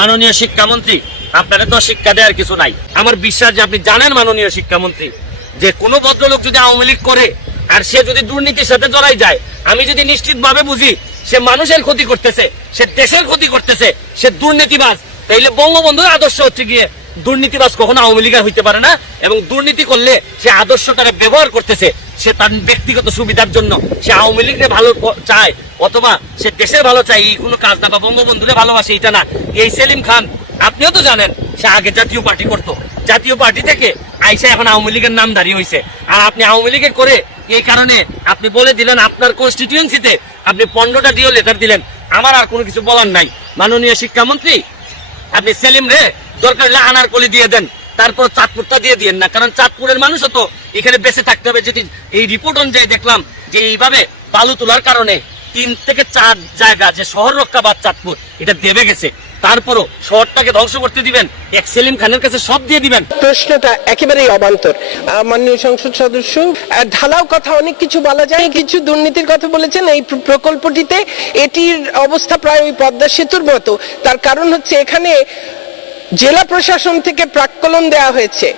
মাননীয় শিক্ষামন্ত্রী, আপনারা তো শিক্ষা দেওয়ার কিছু নাই। আমার বিশ্বাস যে আপনি জানেন মাননীয় শিক্ষামন্ত্রী, যে কোনো ভদ্রলোক যদি আওয়ামী লীগ করে আর সে যদি দুর্নীতির সাথে জড়াই যায়, আমি যদি নিশ্চিতভাবে বুঝি সে মানুষের ক্ষতি করতেছে, সে দেশের ক্ষতি করতেছে, সে দুর্নীতিবাজ, তাইলে বঙ্গবন্ধুর আদর্শ হচ্ছে গিয়ে দুর্নীতিবাজ কখনো আওয়ামী লীগের হইতে পারে না। এবং দুর্নীতি করলে সে আদর্শটারে ব্যবহার করতেছে, সে তার ব্যক্তিগত সুবিধার জন্য সে আওয়ামী লীগের ভালো চায় অথবা সে দেশের ভালো চায়, এই কোনো কাজ না, বা বঙ্গবন্ধুরে ভালোবাসে এটা না। এই সেলিম খান, আপনিও তো জানেন, সে আগে জাতীয় পার্টি করতো, জাতীয় পার্টি থেকে আইসা এখন আওয়ামী লীগের নামধারী হয়েছে। আর আপনি আওয়ামী লীগের করে এই কারণে আপনি বলে দিলেন আপনার কনস্টিটিউয়েন্সিতে আপনি 15টা ডিও লেটার দিলেন। আমার আর কোনো কিছু বলার নাই। মাননীয় শিক্ষামন্ত্রী, আপনি সেলিম রে দরকার হলে আনারকলি দিয়ে দেন, তারপর চাঁদপুরটা দিয়ে দিয়েন না, কারণ চাঁদপুরের মানুষও তো এখানে বেঁচে থাকতে হবে। যদি এই রিপোর্ট অনুযায়ী দেখলাম যে এইভাবে বালু তোলার কারণে 3 থেকে 4 জায়গা যে শহর রক্ষাবাদ চাঁদপুর এটা দেবে গেছে, তারপরও শহরটাকে ধ্বংস করতে দিবেন, এক সেলিম খানের কাছে সব দিয়ে দিবেন। প্রশ্নটা একেবারেই অবান্তর। মাননীয় সংসদ সদস্য ঢালাও কথা অনেক কিছু বলা যায়, কিছু দুর্নীতির কথা বলেছেন এই প্রকল্পটিতে। এটির অবস্থা প্রায় ওই পদ্মা সেতুর মতো। তার কারণ হচ্ছে এখানে জেলা প্রশাসন থেকে প্রাক্কলন দেওয়া হয়েছে,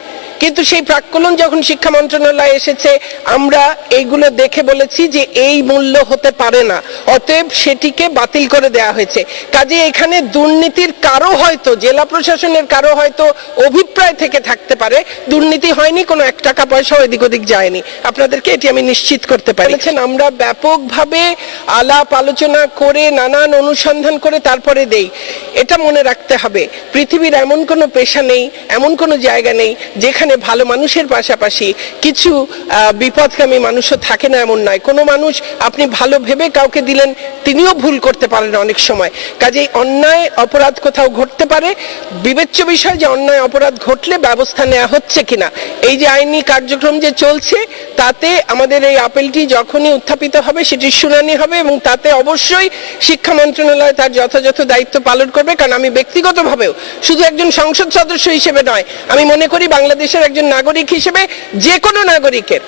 কিন্তু সেই প্রাক্কলন যখন শিক্ষা মন্ত্রণালয়ে এসেছে আমরা এইগুলো দেখে বলেছি যে এই মূল্য হতে পারে না, অতএব সেটিকে বাতিল করে দেওয়া হয়েছে। কাজে এখানে দুর্নীতির কারো হয়তো, জেলা প্রশাসনের কারো হয়তো অভিপ্রায় থেকে থাকতে পারে, দুর্নীতি হয়নি, কোনো 1 টাকা পয়সা এদিক ওদিক যায়নি। আপনাদেরকে এটি আমি নিশ্চিত করতে পারি। আমরা ব্যাপকভাবে আলাপ আলোচনা করে নানান অনুসন্ধান করে তারপরে দেই। এটা মনে রাখতে হবে, পৃথিবীর এমন কোনো পেশা নেই, এমন কোনো জায়গা নেই যেখানে ভালো মানুষের পাশাপাশি কিছু বিপদগামী মানুষও থাকে না, এমন নয়। কোনো মানুষ আপনি ভালো ভেবে কাউকে দিলেন, তিনিও ভুল করতে পারেন অনেক সময়। কাজেই অন্যায় অপরাধ কোথাও ঘটতে পারে, বিবেচ্য বিষয় যে অন্যায় অপরাধ ঘটলে ব্যবস্থা নেওয়া হচ্ছে কিনা। এই যে আইনি কার্যক্রম যে চলছে, তাতে আমাদের এই আপিলটি যখনই উত্থাপিত হবে সেটির শুনানি হবে, এবং তাতে অবশ্যই শিক্ষা মন্ত্রণালয় তার যথাযথ দায়িত্ব পালন করবে। কারণ আমি ব্যক্তিগতভাবেও শুধু একজন সংসদ সদস্য হিসেবে নয়, আমি মনে করি বাংলাদেশের একজন নাগরিক হিসেবে যে কোনো নাগরিকের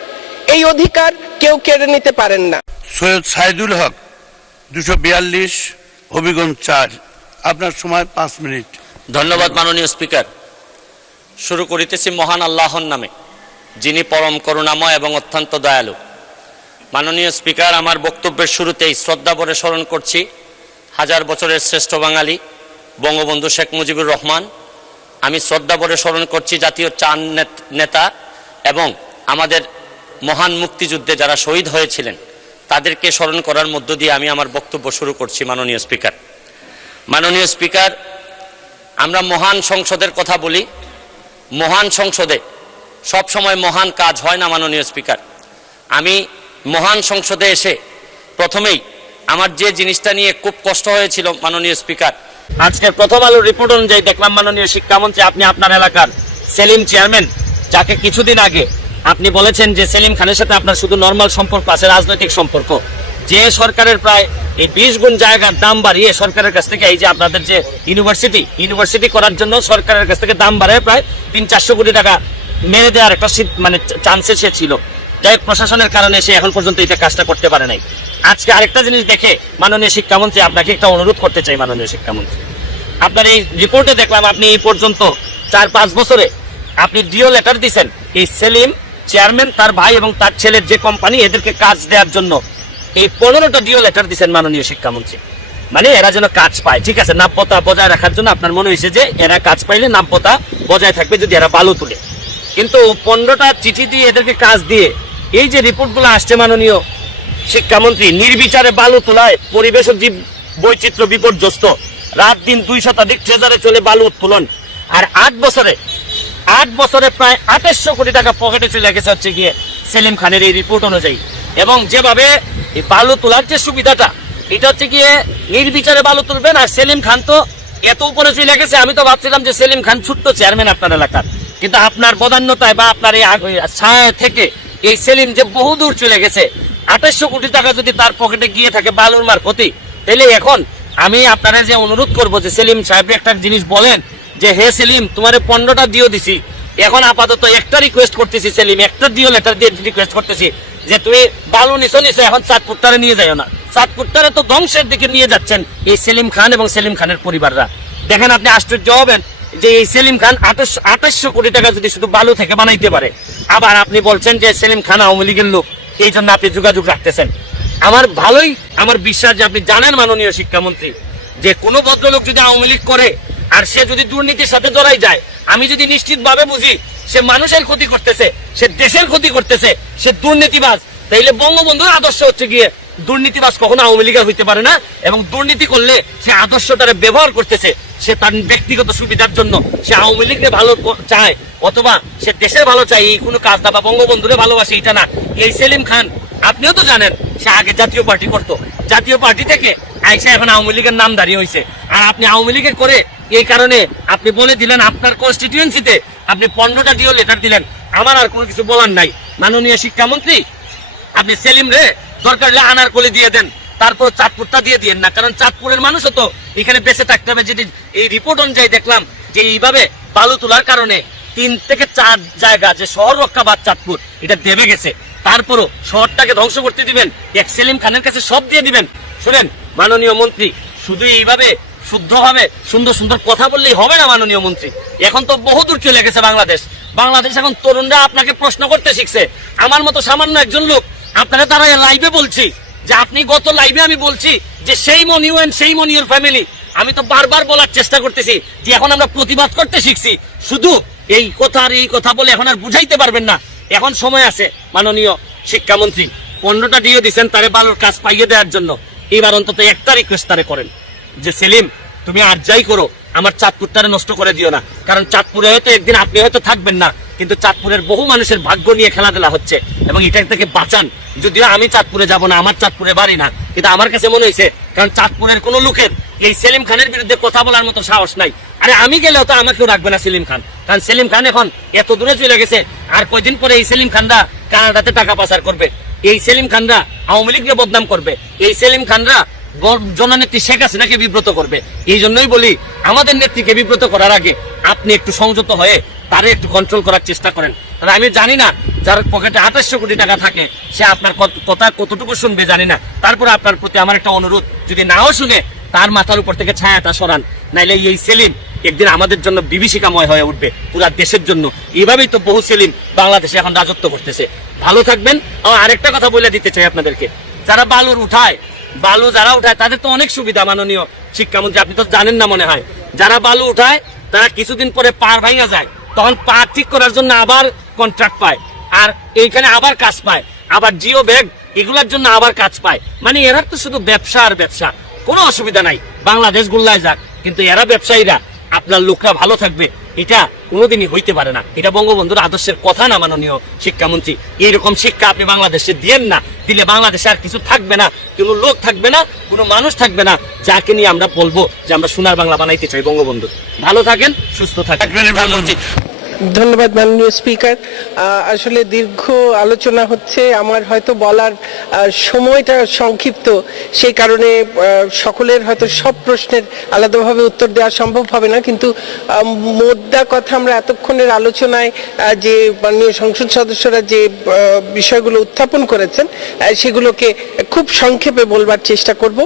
এই অধিকার কেউ কেড়ে নিতে পারেন না। সৈয়দ সাইদুল হক 242, হবিগঞ্জ 4। আপনার সময় 5 মিনিট। ধন্যবাদ মাননীয় স্পিকার। শুরু করিতেছি মহান আল্লাহর নামে, যিনি পরম করুণাময় এবং অত্যন্ত দয়ালু। মাননীয় স্পিকার, আমার বক্তব্যের শুরুতেই শ্রদ্ধা ভরে স্মরণ করছি 1000 বছরের শ্রেষ্ঠ বাঙালি বঙ্গবন্ধু শেখ মুজিবুর রহমান। আমি শ্রদ্ধা ভরে স্মরণ করছি জাতীয় 4 নেতা এবং আমাদের মহান মুক্তিযুদ্ধে যারা শহীদ হয়েছিলেন তাদেরকে স্মরণ করার মধ্য দিয়ে আমি আমার বক্তব্য শুরু করছি। মাননীয় স্পিকার, মাননীয় স্পিকার, আমরা মহান সংসদের কথা বলি, মহান সংসদে সব সময় মহান কাজ হয় না। মাননীয় স্পিকার, আমি মহান সংসদে এসে প্রথমেই আমার যে জিনিসটা নিয়ে খুব কষ্ট হয়েছিল মাননীয় স্পিকার, আজকের প্রথম আলোর রিপোর্ট অনুযায়ী দেখলাম মাননীয় শিক্ষামন্ত্রী, আপনি আপনার এলাকার সেলিম চেয়ারম্যান, যাকে কিছুদিন আগে আপনি বলেছেন যে সেলিম খানের সাথে আপনার শুধু নর্মাল সম্পর্ক আছে, রাজনৈতিক সম্পর্ক, যে সরকারের প্রায় এই 20 গুণ জায়গার দাম বাড়িয়ে সরকারের কাছ থেকে, এই যে আপনাদের যে ইউনিভার্সিটি করার জন্য সরকারের কাছ থেকে দাম বাড়ায় প্রায় 300-400 কোটি টাকা মেরে দেওয়ার একটা মানে চান্সে সে ছিল, যাই প্রশাসনের কারণে সে এখন পর্যন্ত এটা কাজটা করতে পারে নাই। আজকে আরেকটা জিনিস দেখে মাননীয় শিক্ষামন্ত্রী আপনাকে একটা অনুরোধ করতে চাই। মাননীয় শিক্ষামন্ত্রী, আপনার এই রিপোর্টে দেখলাম আপনি এই পর্যন্ত 4-5 বছরে আপনি ডিও লেটার দিয়েছেন এই সেলিম চেয়ারম্যান, তার ভাই এবং তার ছেলের যে কোম্পানি, এদেরকে কাজ দেওয়ার জন্য এই 15টা ডিও লেটার দিয়েছেন মাননীয় শিক্ষামন্ত্রী। মানে এরা যেন কাজ পায়, ঠিক আছে, নাব্যতা বজায় রাখার জন্য আপনার মনে হয়েছে যে এরা কাজ পাইলে নাব্যতা বজায় থাকবে যদি এরা বালু তুলে। কিন্তু 15টা চিঠি দিয়ে এদেরকে কাজ দিয়ে এই যে রিপোর্টগুলো আসছে মাননীয় শিক্ষামন্ত্রী, নির্বিচারে বালু তোলায় পরিবেশ ও জীব বৈচিত্র্য বিপর্যস্ত, রাত দিন 2 শতাধিক ট্রেজারে চলে বালু উত্তোলন, আর 8 বছরে প্রায় 2800 কোটি টাকা পকেটে চলে গেছে হচ্ছে গিয়ে সেলিম খানের এই রিপোর্ট অনুযায়ী। এবং যেভাবে এই বালু তোলার যে সুবিধাটা, এটা হচ্ছে গিয়ে নির্বিচারে বালু তুলবেন, আর সেলিম খান তো এত উপরে চলে গেছে, আমি তো ভাবছিলাম যে সেলিম খান ছোট্ট চেয়ারম্যান আপনার এলাকার, কিন্তু আপনার বদান্যতায় বা আপনার এই ছায়া থেকে এই সেলিম যে বহুদূর চলে গেছে। 2800 কোটি টাকা যদি তার পকেটে গিয়ে থাকে বালুর মারফতি, তাহলে এখন আমি আপনারা যে অনুরোধ করবো যে সেলিম সাহেব একটা জিনিস বলেন যে হে সেলিম, তোমার 15টা ডিও দিছি, এখন আপাতত একটা রিকোয়েস্ট করতেছি সেলিম, একটা ডিও লেটার দিয়ে রিকোয়েস্ট করতেছি যে তুমি বালু নিছো, এখন চাঁদপুরটারে নিয়ে যাও না। চাঁদপুরটারে তো ধ্বংসের দিকে নিয়ে যাচ্ছেন এই সেলিম খান এবং সেলিম খানের পরিবাররা। দেখেন আপনি আশ্চর্য হবেন যে এই সেলিম খান 2800 কোটি টাকা যদি শুধু বালু থেকে বানাইতে পারে, আবার আপনি বলছেন যে সেলিম খান আওয়ামী লীগের লোক, এই জন্য আপনি যোগাযোগ রাখতেছেন। আমার বিশ্বাস যে আপনি জানেন মাননীয় শিক্ষামন্ত্রী, যে কোনো ভদ্রলোক যদি আওয়ামী লীগ করে আর সে যদি দুর্নীতির সাথে জড়াই যায়, আমি যদি নিশ্চিতভাবে বুঝি সে মানুষের ক্ষতি করতেছে, সে দেশের ক্ষতি করতেছে, সে দুর্নীতিবাজ, তাইলে বঙ্গবন্ধুর আদর্শ হচ্ছে গিয়ে দুর্নীতিবাজ কখনো আওয়ামী লীগের হইতে পারে না। এবং দুর্নীতি করলে সে আদর্শটারে ব্যবহার করতেছে, সে তার ব্যক্তিগত সুবিধার জন্য সে আওয়ামী লীগকে ভালো চায় অথবা সে দেশের ভালো চায়, এই কোনো কাজ না, বা বঙ্গবন্ধুরে ভালোবাসে এটা না। এই সেলিম খান আপনিও তো জানেন সে আগে জাতীয় পার্টি করতো, জাতীয় পার্টি থেকে আইসা এখন আওয়ামী লীগের নাম দাঁড়িয়ে হয়েছে। আর আপনি আওয়ামী লীগের করে এই কারণে আপনি বলে দিলেন আপনার কনস্টিটিউয়েন্সিতে আপনি 15টা ডিও লেটার দিলেন। আমার আর কোনো কিছু বলার নাই মাননীয় শিক্ষামন্ত্রী, আপনি সেলিম রে দরকার হলে আনারকলি দিয়ে দেন, তারপর চাঁদপুরটা দিয়ে দিয়েন না, কারণ চাঁদপুরের মানুষও তো এখানে বেঁচে থাকতে হবে। যদি এই রিপোর্ট অনুযায়ী দেখলাম যে এইভাবে বালু তোলার কারণে 3 থেকে 4 জায়গা যে শহর রক্ষাবাদ চাঁদপুর এটা দেবে গেছে, তারপরও শহরটাকে ধ্বংস করতে দিবেন, এক সেলিম খানের কাছে সব দিয়ে দিবেন। শুনেন মাননীয় মন্ত্রী, শুধু এইভাবে শুদ্ধভাবে সুন্দর সুন্দর কথা বললেই হবে না মাননীয় মন্ত্রী। এখন তো বহুদূর চলে গেছে বাংলাদেশ এখন তরুণরা আপনাকে প্রশ্ন করতে শিখছে। আমার মতো সামান্য একজন লোক আপনারা তারা লাইভে বলছি যে আপনি গত লাইভে আমি বলছি যে সেই মনিউ এন্ড সেই মনিউর ফ্যামিলি, আমি তো বারবার বলার চেষ্টা করতেছি যে এখন আমরা প্রতিবাদ করতে শিখছি। শুধু এই কথা আর এই কথা বলে এখন আর বুঝাইতে পারবেন না। এখন সময় আছে মাননীয় শিক্ষামন্ত্রী, 15টা ডিও দিচ্ছেন তারে বালুর কাজ পাইয়ে দেওয়ার জন্য, এবার অন্তত একটা রিকোয়েস্ট তারে করেন যে সেলিম তুমি আর যাই করো আমার চাঁদপুরটারে নষ্ট করে দিও না, কারণ চাঁদপুরে হয়তো একদিন আপনি হয়তো থাকবেন না, কিন্তু চাঁদপুরের বহু মানুষের ভাগ্য নিয়ে খেলাধুলা হচ্ছে, এবং এটা থেকে বাঁচান। যদিও আমি চাঁদপুরে যাব না, আমার চাঁদপুরে বাড়ি না, কিন্তু আমার কাছে মনে হয়েছে কারণ চাঁদপুরের কোনো লোকের এই সেলিম খানের বিরুদ্ধে কথা বলার মতো সাহস নাই। আরে আমি গেলেও তো আমাকেও রাখবে না সেলিম খান, কারণ সেলিম খান এখন এত দূরে চলে গেছে, আর কয়দিন পরে এই সেলিম খানরা কানাডাতে টাকা পাচার করবে, এই সেলিম খানরা আওয়ামী লীগকে বদনাম করবে, এই সেলিম খানরা জননেত্রী শেখ হাসিনাকে বিব্রত করবে। এই জন্যই বলি আমাদের নেত্রীকে বিব্রত করার আগে আপনি একটু সংযত হয়ে তারে একটু কন্ট্রোল করার চেষ্টা করেন। তাহলে আমি জানি না যার পকেটে 2800 কোটি টাকা থাকে সে আপনার কথা কতটুকু শুনবে জানি না, তারপরে আপনার প্রতি আমার একটা অনুরোধ, যদি নাও শুনে তার মাথার উপর থেকে ছায়াটা সরান, নাইলে এই সেলিম একদিন আমাদের জন্য বিভীষিকাময় হয়ে উঠবে পুরা দেশের জন্য। এইভাবেই তো বহু সেলিম বাংলাদেশে এখন রাজত্ব করতেছে। ভালো থাকবেন। আরেকটা কথা বলে দিতে চাই আপনাদেরকে, যারা বালু যারা উঠায় তাদের তো অনেক সুবিধা মাননীয় শিক্ষামন্ত্রী, আপনি তো জানেন না মনে হয়। যারা বালু উঠায় তারা কিছুদিন পরে পার ভাঙা যায়, তখন পা ঠিক করার জন্য আবার কন্ট্রাক্ট পায়, আর এইখানে আবার কাজ পায়, আবার জিও ব্যাগ এগুলোর জন্য আবার কাজ পায়। মানে এরা তো শুধু ব্যবসা আর ব্যবসা, কোনো অসুবিধা নাই, বাংলাদেশ গুল্লায় যাক, কিন্তু এরা ব্যবসায়ীরা আপনার লোকরা ভালো থাকবে এটা কোনোদিনই হইতে পারে না। এটা বঙ্গবন্ধুর আদর্শের কথা না মাননীয় শিক্ষামন্ত্রী। এইরকম শিক্ষা আপনি বাংলাদেশে দিয়েন না, দিলে বাংলাদেশে আর কিছু থাকবে না, কোনো লোক থাকবে না, কোনো মানুষ থাকবে না যাকে নিয়ে আমরা বলবো যে আমরা সোনার বাংলা বানাইতে চাই বঙ্গবন্ধু। ভালো থাকেন, সুস্থ থাকেন। ধন্যবাদ মাননীয় স্পিকার। আসলে দীর্ঘ আলোচনা হচ্ছে, আমার হয়তো বলার সময়টা সংক্ষিপ্ত, সেই কারণে সকলের হয়তো সব প্রশ্নের আলাদাভাবে উত্তর দেওয়া সম্ভব হবে না, কিন্তু মোদ্দা কথা আমরা এতক্ষণের আলোচনায় যে মাননীয় সংসদ সদস্যরা যে বিষয়গুলো উত্থাপন করেছেন সেগুলোকে খুব সংক্ষেপে বলবার চেষ্টা করব।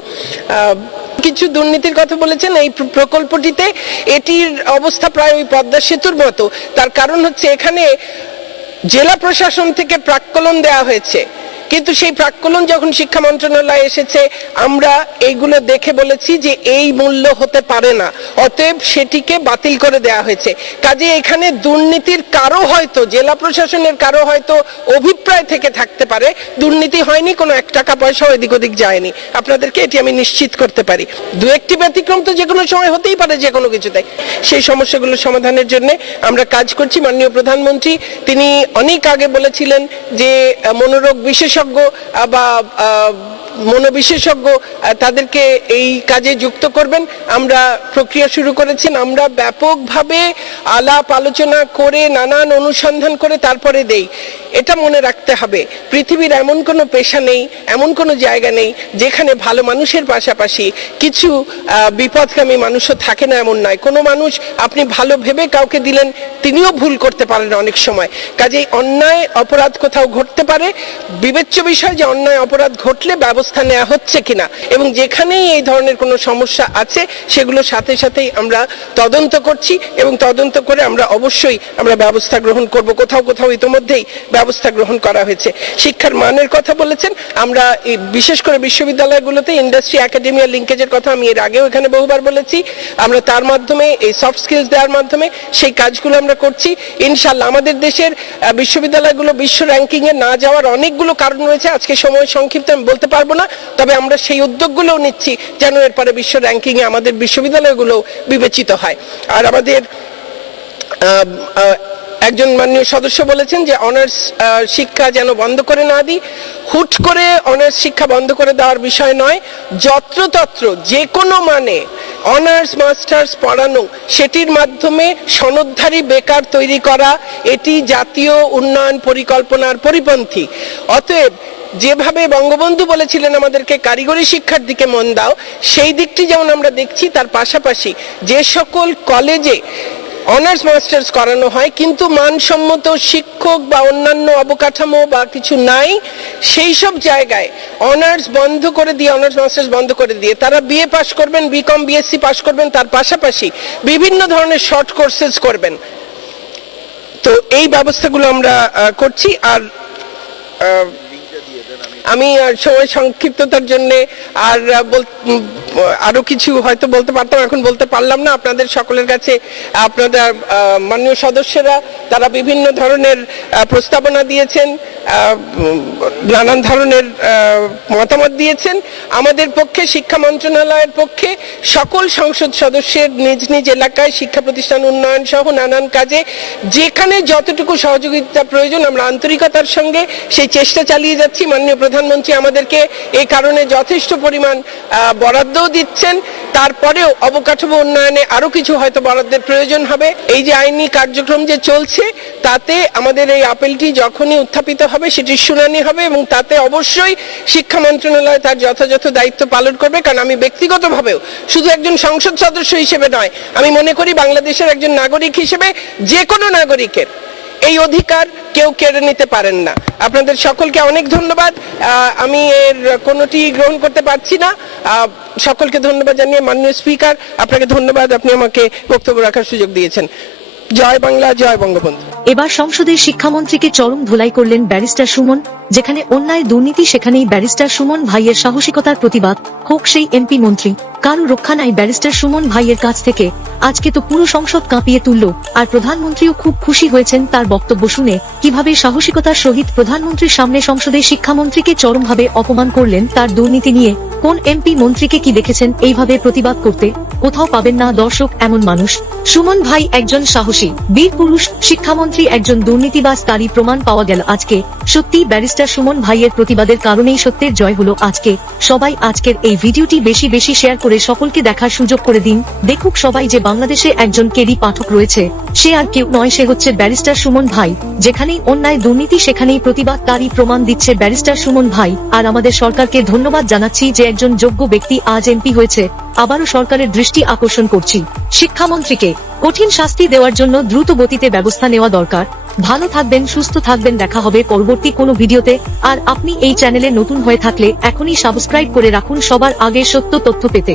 কিছু দুর্নীতির কথা বলেছেন এই প্রকল্পটিতে, এটির অবস্থা প্রায় ওই পদ্মা সেতুর মতো। তার কারণ হচ্ছে এখানে জেলা প্রশাসন থেকে প্রাক্কলন দেওয়া হয়েছে, কিন্তু সেই প্রাক্কলন যখন শিক্ষা মন্ত্রণালয়ে এসেছে আমরা এইগুলো দেখে বলেছি যে এই মূল্য হতে পারে না, অতএব সেটিকে বাতিল করে দেওয়া হয়েছে। কাজে এখানে দুর্নীতির কারো হয়তো জেলা প্রশাসনের কারো হয়তো অভিপ্রায় থেকে থাকতে পারে, দুর্নীতি হয়নি, কোনো 1 টাকা পয়সা এদিক ওদিক যায়নি, আপনাদেরকে এটি আমি নিশ্চিত করতে পারি। 2-1টি ব্যতিক্রম তো যে কোনো সময় হতেই পারে যে কোনো কিছুতে। সেই সমস্যাগুলো সমাধানের জন্য আমরা কাজ করছি। মাননীয় প্রধানমন্ত্রী তিনি অনেক আগে বলেছিলেন যে মনোরোগ বিশেষজ্ঞ বা মনোবিশেষজ্ঞ তাদেরকে এই কাজে যুক্ত করবেন। আমরা প্রক্রিয়া শুরু করেছেন, আমরা ব্যাপকভাবে আলাপ আলোচনা করে নানান অনুসন্ধান করে তারপরে দেই। এটা মনে রাখতে হবে, পৃথিবীর এমন কোনো পেশা নেই, এমন কোনো জায়গা নেই যেখানে ভালো মানুষের পাশাপাশি কিছু বিপদগামী মানুষও থাকে না, এমন নয়। কোনো মানুষ আপনি ভালো ভেবে কাউকে দিলেন, তিনিও ভুল করতে পারেন অনেক সময়। কাজেই অন্যায় অপরাধ কোথাও ঘটতে পারে, বিবেচ্য বিষয় যে অন্যায় অপরাধ ঘটলে ব্যবস্থা নেওয়া হচ্ছে কিনা, এবং যেখানেই এই ধরনের কোনো সমস্যা আছে সেগুলো সাথে সাথেই আমরা তদন্ত করছি, এবং তদন্ত করে আমরা অবশ্যই ব্যবস্থা গ্রহণ করব। কোথাও কোথাও ইতোমধ্যেই ব্যবস্থা গ্রহণ করা হয়েছে। শিক্ষার মানের কথা বলেছেন, আমরা বিশেষ করে বিশ্ববিদ্যালয়গুলোতে ইন্ডাস্ট্রি একাডেমিয়া লিঙ্কেজের কথা আমি এর আগেও এখানে বহুবার বলেছি। আমরা তার মাধ্যমে এই সফট স্কিলস দেওয়ার মাধ্যমে সেই কাজগুলো আমরা করছি। ইনশাআল্লাহ আমাদের দেশের বিশ্ববিদ্যালয়গুলো বিশ্ব র্যাঙ্কিং এ না যাওয়ার অনেকগুলো কারণ রয়েছে, আজকে সময় সংক্ষিপ্ত আমি বলতে পারবো না, তবে আমরা সেই উদ্যোগগুলোও নিচ্ছি যেন এরপরে বিশ্ব র্যাঙ্কিং এ আমাদের বিশ্ববিদ্যালয়গুলো বিবেচিত হয়। আর আমাদের একজন মাননীয় সদস্য বলেছেন যে অনার্স শিক্ষা যেন বন্ধ করে না দিই। হুট করে অনার্স শিক্ষা বন্ধ করে দেওয়ার বিষয় নয়, যত্রতত্র যে কোনো মানে অনার্স মাস্টার্স পড়ানো, সেটির মাধ্যমে সনদধারী বেকার তৈরি করা, এটি জাতীয় উন্নয়ন পরিকল্পনার পরিপন্থী। অতএব যেভাবে বঙ্গবন্ধু বলেছিলেন আমাদেরকে কারিগরি শিক্ষার দিকে মন দাও, সেই দিকটি যেমন আমরা দেখছি, তার পাশাপাশি যে সকল কলেজে অনার্স মাস্টার্স করানো হয় কিন্তু মানসম্মত শিক্ষক বা অন্যান্য অবকাঠামো বা কিছু নাই, সেই সব জায়গায় অনার্স বন্ধ করে দিয়ে, অনার্স মাস্টার্স বন্ধ করে দিয়ে তারা বিএ পাস করবেন, বিকম বিএসসি পাস করবেন, তার পাশাপাশি বিভিন্ন ধরনের শর্ট কোর্সেস করবেন। তো এই ব্যবস্থাগুলো আমরা করছি। আর আমি সময় সংক্ষিপ্ততার জন্য আরো কিছু হয়তো বলতে পারতাম, এখন বলতে পারলাম না। আপনাদের সকলের কাছে আপনাদের মাননীয় সদস্যরা তারা বিভিন্ন ধরনের প্রস্তাবনা দিয়েছেন, নানান ধরনের মতামত দিয়েছেন। আমাদের পক্ষে, শিক্ষা মন্ত্রণালয়ের পক্ষে সকল সংসদ সদস্যের নিজ নিজ এলাকায় শিক্ষা প্রতিষ্ঠান উন্নয়ন সহ নানান কাজে যেখানে যতটুকু সহযোগিতা প্রয়োজন আমরা আন্তরিকতার সঙ্গে সেই চেষ্টা চালিয়ে যাচ্ছি। মাননীয় প্রধানমন্ত্রী আমাদেরকে এই কারণে যথেষ্ট পরিমাণ বরাদ্দও দিচ্ছেন। তারপরেও অবকাঠামো উন্নয়নে আরো কিছু হয়তো বরাদ্দের প্রয়োজন হবে। এই যে আইনি কার্যক্রম যে চলছে, তাতে আমাদের এই আপিলটি যখনই উত্থাপিত হবে সেটির শুনানি হবে, এবং তাতে অবশ্যই শিক্ষা মন্ত্রণালয় তার যথাযথ দায়িত্ব পালন করবে। কারণ আমি ব্যক্তিগতভাবেও শুধু একজন সংসদ সদস্য হিসেবে নয়, আমি মনে করি বাংলাদেশের একজন নাগরিক হিসেবে যে কোনো নাগরিকের এই অধিকার কেউ কেড়ে নিতে পারেন না। আপনাদের সকলকে অনেক ধন্যবাদ। আমি এর কোনোটি গ্রহণ করতে পারছি না। সকলকে ধন্যবাদ জানিয়ে মাননীয় স্পিকার, আপনাকে ধন্যবাদ, আপনি আমাকে বক্তব্য রাখার সুযোগ দিয়েছেন। জয় বাংলা, জয় বঙ্গবন্ধু। এবার সংসদে শিক্ষামন্ত্রীকে চরম ধুলাই করলেন ব্যারিস্টার সুমন। যেখানে অন্যায় দুর্নীতি সেখানেই ব্যারিস্টার সুমন ভাইয়ের সাহসিকতার প্রতিবাদ, হোক সেই এমপি মন্ত্রী, কারো রক্ষা নাই ব্যারিস্টার সুমন ভাইয়ের কাছ থেকে। আজকে তো পুরো সংসদ কাঁপিয়ে তুলল, আর প্রধানমন্ত্রীও খুব খুশি হয়েছেন তার বক্তব্য শুনে। কিভাবে সাহসিকতার সহিত প্রধানমন্ত্রীর সামনে সংসদে শিক্ষামন্ত্রীকে চরমভাবে অপমান করলেন তার দুর্নীতি নিয়ে। কোন এমপি মন্ত্রীকে কি দেখেছেন এইভাবে প্রতিবাদ করতে? কোথাও পাবেন না দর্শক এমন মানুষ। সুমন ভাই একজন সাহসী বীর পুরুষ, শিক্ষামন্ত্রী একজন দুর্নীতিবাজ, তারই প্রমাণ পাওয়া গেল আজকে। সত্যি ব্যারিস্টার সুমন ভাইয়ের প্রতিবাদের কারণেই সত্যের জয় হলো আজকে। সবাই আজকের এই ভিডিওটি বেশি বেশি শেয়ার করে সকলকে দেখার সুযোগ করে দিন। দেখুক সবাই যে বাংলাদেশে একজন কেডি পাঠক রয়েছে, সে আর কেউ নয়, সে হচ্ছে ব্যারিস্টার সুমন ভাই। যেখানেই অন্যায় দুর্নীতি সেখানেই প্রতিবাদ, তারই প্রমাণ দিচ্ছে ব্যারিস্টার সুমন ভাই। আর আমাদের সরকারকে ধন্যবাদ জানাচ্ছি যে একজন যোগ্য ব্যক্তি আজ এমপি হয়েছে। আবারও সরকারের দৃষ্টি আকর্ষণ করছি, শিক্ষামন্ত্রীকে কঠিন শাস্তি দেওয়ার জন্য দ্রুত গতিতে ব্যবস্থা নেওয়া দরকার। ভালো থাকবেন, সুস্থ থাকবেন, দেখা হবে পরবর্তী কোনো ভিডিওতে। আর আপনি এই চ্যানেলে নতুন হয়ে থাকলে এখনই সাবস্ক্রাইব করে রাখুন সবার আগে সত্য তথ্য পেতে।